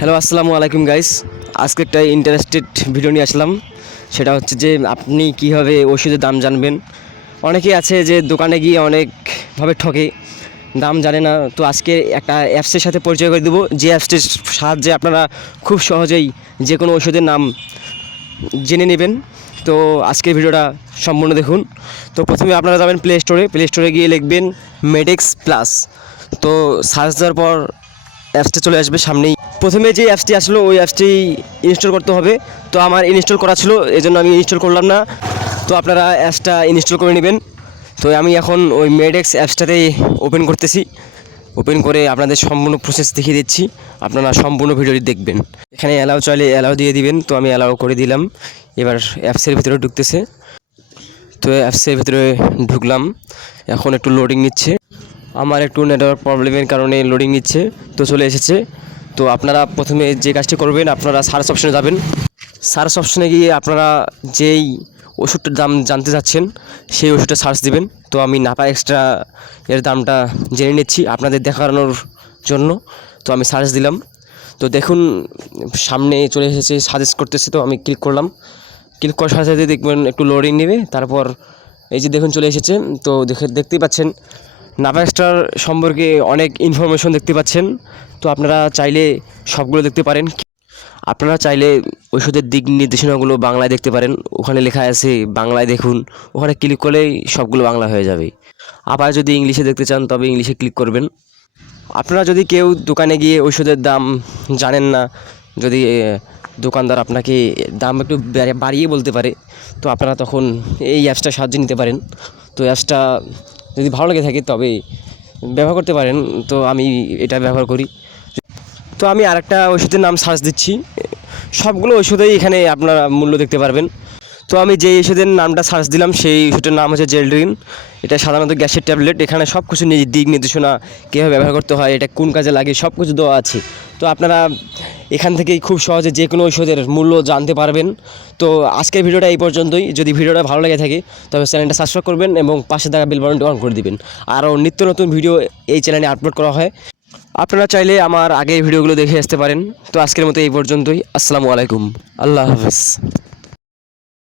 Hello, আসসালামু আলাইকুম guys. আজকে একটা ইন্টারেস্টেড ভিডিও নিয়ে আসলাম। সেটা হচ্ছে যে আপনি কীভাবে ওষুধের দাম জানবেন। অনেকেই আছে যে দোকানে গিয়ে অনেকভাবে ঠকে, দাম জানে না। তো আজকে একটা অ্যাপসের সাথে পরিচয় করে দেবো, যে অ্যাপসটির সাহায্যে আপনারা খুব সহজেই যে কোনো ওষুধের নাম জেনে নেবেন। তো আজকের ভিডিওটা সম্পূর্ণ দেখুন। তো প্রথমে আপনারা যাবেন প্লে স্টোরে গিয়ে লিখবেন মেডেক্স প্লাস। তো সার্চ দেওয়ার পর অ্যাপসটি চলে আসবে সামনেই। প্রথমে যে অ্যাপসটি আসলো ওই অ্যাপসটি ইনস্টল করতে হবে। তো আমার ইনস্টল করা ছিল, এই জন্য আমি ইনস্টল করলাম না। তো আপনারা অ্যাপসটা ইনস্টল করে নেবেন। তো আমি এখন ওই মেডেক্স অ্যাপসটাতেই ওপেন করতেছি। ওপেন করে আপনাদের সম্পূর্ণ প্রসেস দেখিয়ে দিচ্ছি, আপনারা সম্পূর্ণ ভিডিওটি দেখবেন। এখানে অ্যালাউ চাইলে অ্যালাউ দিয়ে দিবেন। তো আমি অ্যালাউ করে দিলাম। এবার অ্যাপসের ভিতরে ঢুকতেছে। তো অ্যাপসের ভিতরে ঢুকলাম, এখন একটু লোডিং নিচ্ছে। আমার একটু নেটওয়ার্ক প্রবলেমের কারণে লোডিং নিচ্ছে। তো চলে এসেছে। তো আপনারা প্রথমে যে কাজটি করবেন, আপনারা সার্চ অপশনে যাবেন। সার্চ অপশনে গিয়ে আপনারা যেই ওষুধটার দাম জানতে চাচ্ছেন সেই ওষুধটা সার্চ দিবেন। তো আমি নাপা এক্সট্রা এর দামটা জেনে নিচ্ছি আপনাদের দেখানোর জন্য। তো আমি সার্চ দিলাম। তো দেখুন সামনে চলে এসেছে, সাজেস্ট করতেছে। তো আমি ক্লিক করলাম। ক্লিক করার সাথে সাথে দেখবেন একটু লোডিং নেবে। তারপর এই যে দেখুন চলে এসেছে। তো দেখতেই পাচ্ছেন নাভা স্টার সম্পর্কে অনেক ইনফরমেশন দেখতে পাচ্ছেন। তো আপনারা চাইলে সবগুলো দেখতে পারেন। আপনারা চাইলে ওষুধের দিক নির্দেশনাগুলো বাংলায় দেখতে পারেন। ওখানে লেখা আছে বাংলায় দেখুন, ওখানে ক্লিক করলেই সবগুলো বাংলা হয়ে যাবে। আবার যদি ইংলিশে দেখতে চান তবে ইংলিশে ক্লিক করবেন। আপনারা যদি কেউ দোকানে গিয়ে ওষুধের দাম জানেন না, যদি দোকানদার আপনাকে দাম একটু বাড়িয়ে বলতে পারে, তো আপনারা তখন এই অ্যাপসটার সাহায্য নিতে পারেন। তো অ্যাপসটা যদি ভালো লেগে থাকে তবে ব্যবহার করতে পারেন। তো আমি এটা ব্যবহার করি। তো আমি আরেকটা ওষুধের নাম সার্চ দিচ্ছি। সবগুলো ওষুধেই এখানে আপনারা মূল্য দেখতে পারবেন। তো আমি যে ওষুধের নামটা সার্চ দিলাম সেই ওষুধের নাম হচ্ছে জেলড্রিন। এটা সাধারণত গ্যাসের ট্যাবলেট। এখানে সব কিছু দিক নির্দেশনা, কীভাবে ব্যবহার করতে হয়, এটা কোন কাজে লাগে, সব কিছু দেওয়া আছে। তো আপনারা এখান থেকেই খুব সহজে যে কোনো ওষুধের মূল্য জানতে পারবেন। তো আজকের ভিডিওটা এই পর্যন্তই। যদি ভিডিওটা ভালো লেগে থাকে তবে চ্যানেলটা সাবস্ক্রাইব করবেন এবং পাশে থাকা বেল বাটনটি অন করে দিবেন। আরও নিত্য নতুন ভিডিও এই চ্যানেলে আপলোড করা হয়। আপনারা চাইলে আমার আগের ভিডিওগুলো দেখে আসতে পারেন। তো আজকের মতো এই পর্যন্তই। আসসালামু আলাইকুম, আল্লাহ হাফেজ।